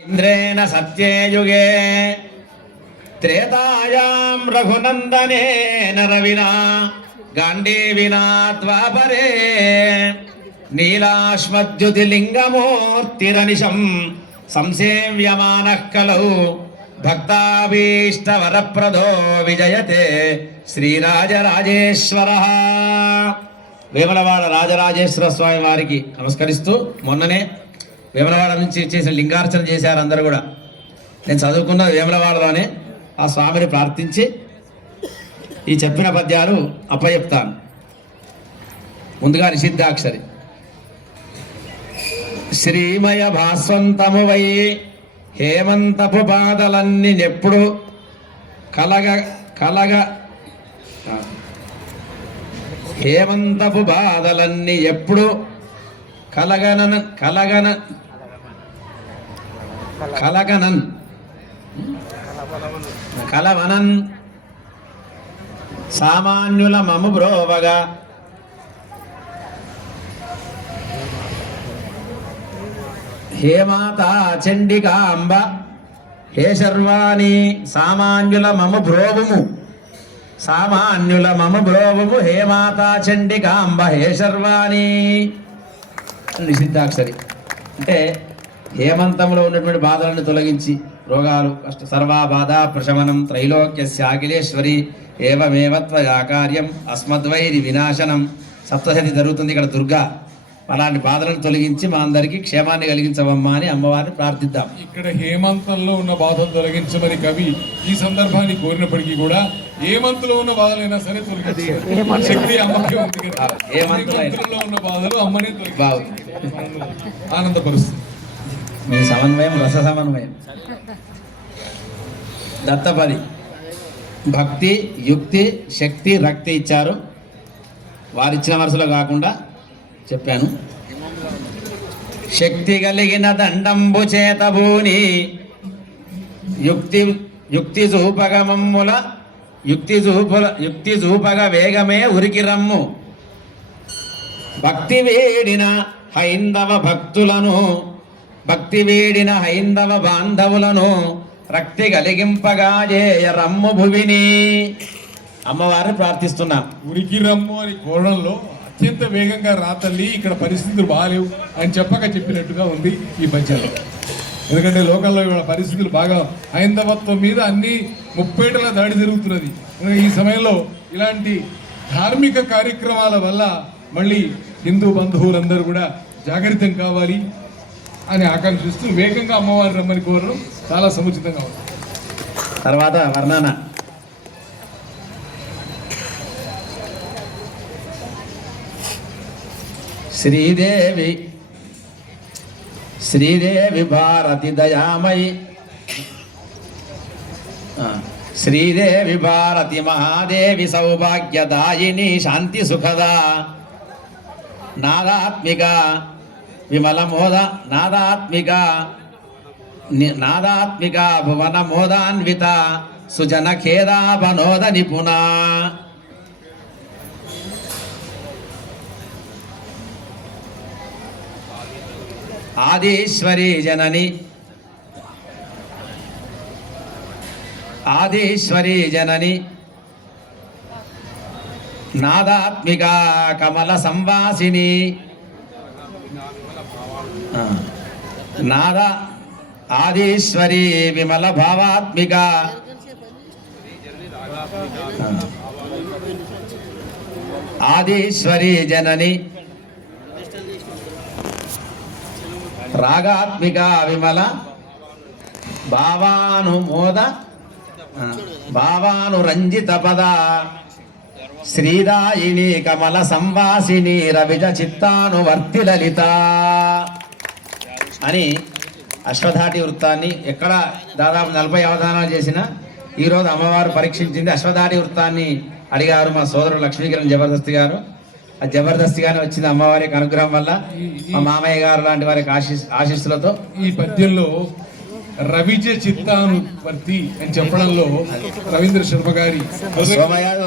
ఇంద్రేణ సత్యే యుగే. త్రేతాయాం రఘునందనేన రవినా గాంధీవినా ద్వాపరే. నీలాశ్మద్యుతిలింగమూర్తిరనిశం సంసేవ్యమానః కలౌ భక్తాభీష్టవరప్రదో విజయతే శ్రీరాజరాజేశ్వర. వేమలవాడ రాజరాజేశ్వర స్వామి వారికి నమస్కరిస్తూ మొన్ననే వేములవాడ నుంచి చేసిన లింగార్చన చేశారు అందరు కూడా. నేను చదువుకున్న వేములవాడలోనే. ఆ స్వామిని ప్రార్థించి ఈ చెప్పిన పద్యాలు అప్పచెప్తాను ముందుగా నిషిద్ధాక్షరి. శ్రీమయ భాస్వంతము వై హేమంతపు బాధలన్నీ ఎప్పుడు కలగ కలగ హేమంతపు బాధలన్నీ ఎప్పుడు కలగనన కలగన కలగనన్ కలవనన్ సామాన్యుల మము బ్రోవగా హేమాత చండికాంబ. హే శర్వాణి సామాన్యుల మమ బ్రోవము సామాన్యుల మమ బ్రోవము హేమాత చండికాంబ. హే శర్వాణి. నిషిద్ధాక్షరి అంటే హేమంతంలో ఉన్నటువంటి బాధలను తొలగించి రోగాలు కష్ట సర్వా బాధ ప్రశమనం త్రైలోక్యస్య అఖిలేశ్వరి ఏవమేవత్వ కార్యం అస్మద్వైరి వినాశనం సప్తశతి జరుగుతుంది ఇక్కడ దుర్గా. అలాంటి బాధలను తొలగించి మా అందరికీ క్షేమాన్ని కలిగించవమ్మా అని అమ్మవారిని ప్రార్థిద్దాం. ఇక్కడ హేమంతంలో ఉన్న బాధలు తొలగించమని కవి ఈ సందర్భాన్ని కోరినప్పటికీ కూడా హేమంతులో ఉన్న బాధలైనా సరే తొలగించారు శక్తి అమ్మకే ఉంది కదా. హేమంతులో అయినా. హేమంతులో ఉన్న బాధలు అమ్మని ఆనందపరుస్తుంది. మీ సమన్వయం రస సమన్వయం. దత్తపది. భక్తి యుక్తి శక్తి రక్తి ఇచ్చారు. వారిచ్చిన వరుసలో కాకుండా చెప్పాను. శక్తి కలిగిన దండంబు చేతభూని యుక్తి యుక్తి చూపగమమ్ముల యుక్తి చూపుల యుక్తి చూపగ వేగమే ఉరికి రమ్ము. భక్తి వేడిన హైందవ భక్తులను భక్తి వేడిన హైందవ బాంధవులను రక్తి కలిగింపగా చేయ రమ్ము భువిని. అమ్మవారు ప్రార్థిస్తున్నాం. ఉరికి రమ్ము అని కోరడంలో అత్యంత వేగంగా రాతల్లి ఇక్కడ పరిస్థితులు బాగాలేవు అని చెప్పక చెప్పినట్టుగా ఉంది ఈ మధ్యలో. ఎందుకంటే లోకల్లో ఇవాళ పరిస్థితులు బాగా హైందవత్వం మీద అన్ని ముప్పేటల దాడి జరుగుతున్నది. ఈ సమయంలో ఇలాంటి ధార్మిక కార్యక్రమాల వల్ల మళ్ళీ హిందూ బంధువులందరూ కూడా జాగరితం కావాలి. అని ఆకాంక్షిస్తూ వేగంగా అమ్మవారి రమ్మని కోరడం చాలా సముచితంగా ఉంది. తర్వాత వర్ణాన. శ్రీదేవి శ్రీదేవి భారతి దయామయి. శ్రీదేవి భారతి మహాదేవి సౌభాగ్యదాయిని శాంతి సుఖదా నారాత్మిక విమలమోద నాదాత్మిక నాదాత్మిక భువన మోదాన్విత సుజన ఖేదాభనోద నిపుణ. ఆదీశ్వరి జనని. ఆదీశ్వరి జనని. నాదాత్మిక కమల సంవాసిని. నాద ఆదీశ్వరి విమల భావాత్మిక. ఆదీశ్వరి జనని. రాగాత్మిక విమల భావానుమోద. భావానురంజిత పద. శ్రీదాయిని కమల సంవాసిని రవిజ చిత్తానువర్తి లలిత. అని అశ్వధాటి వృత్తాన్ని ఎక్కడ దాదాపు నలభై అవధానాలు చేసిన ఈరోజు అమ్మవారు పరీక్షించింది అశ్వధాటి వృత్తాన్ని అడిగారు మా సోదరుడు లక్ష్మీకిరణ్ జబర్దస్త్ గారు. ఆ జబర్దస్తిగానే వచ్చింది అమ్మవారి యొక్క అనుగ్రహం వల్ల మా మామయ్య గారు లాంటి వారికి ఆశీస్ ఆశీస్సులతో. ఈ పద్యంలో రవిజ చిత్తానువర్తి అని చెప్పడంలో రవీంద్ర శర్మ గారి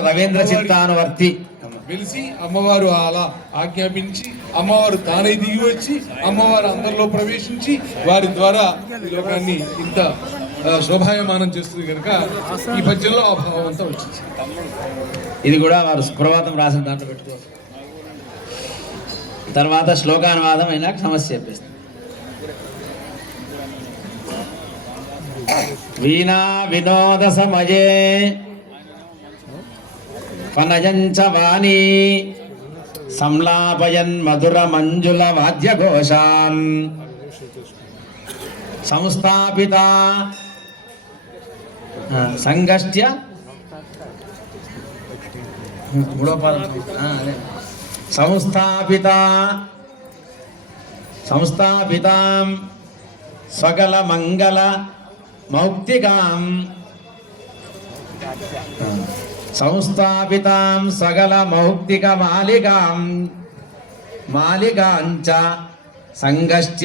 రవీంద్ర చిత్తానువర్తి. వెలిసి అమ్మవారు అలా ఆజ్ఞాపించి అమ్మవారు తానే దిగి వచ్చి అమ్మవారు అందరిలో ప్రవేశించి వారి ద్వారా ఈ లోకాన్ని ఇంత శోభాయమానం చేస్తుంది కనుక ఈ పద్యంలో ఆ భావం అంతా వచ్చింది. ఇది కూడా వారు సుప్రభాతం రాసిన దాంట్లో పెట్టుకోవచ్చు తర్వాత శ్లోకానువాదం అయినాక సమస్య చెప్పేస్తుంది వీణా వినోద సమయే కనజంచ వాణి సంలాపయన్ మధుర మంజుల వాద్యఘోషాన్ సంస్థాపిత సంగష్ట్య మూడో సంస్థాపిత సంస్థాపితాం. సకల మంగళ మౌక్తికాం. సంస్థాపితాం సగల మౌక్తిక మాలికాం మాలికాంచ సంగశ్చ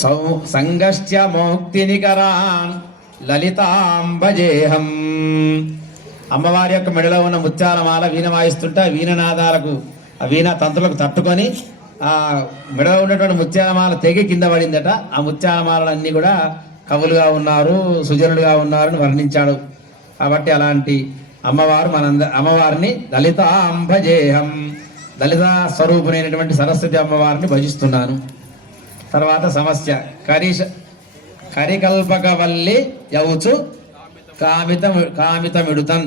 సౌ సంగశ్చ మౌక్తినికరాన్ లలితాంబజేహం అమ్మవారి యొక్క మెడలో ఉన్న ముత్యాలమాల వీణ వాయిస్తుంటే ఆ వీణనాదాలకు ఆ వీణ తంతులకు తట్టుకొని ఆ మెడలో ఉన్నటువంటి ముత్యాలమాల తెగి కింద పడిందట. ఆ ముత్యాలమాలన్నీ కూడా కవులుగా ఉన్నారు సుజనులుగా ఉన్నారని వర్ణించాడు. కాబట్టి అలాంటి అమ్మవారు మనంద అమ్మవారిని దళిత భజేహం దళిత స్వరూపునైనటువంటి సరస్వతి అమ్మవారిని భజిస్తున్నాను. తర్వాత సమస్య కరిష కరికల్పకవల్లి యవుచు కామిత కామితమిడుతన్.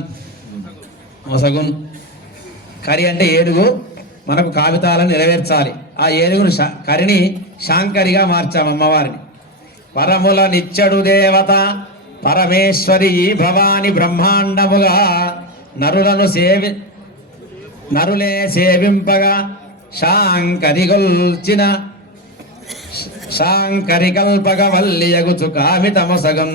మొసగున్ కరి అంటే ఏనుగు మనకు కావితాలను నెరవేర్చాలి. ఆ ఏనుగును శా- కరిని శాంకరిగా మార్చాము అమ్మవారిని. వరముల నిచ్చడు దేవత పరమేశ్వరి భవాని బ్రహ్మాండముగా నరులను సేవి నరులే సేవింపగా శాంకరిగొల్చిన శాంకరికల్పక వల్లియగుచు కామితమసగం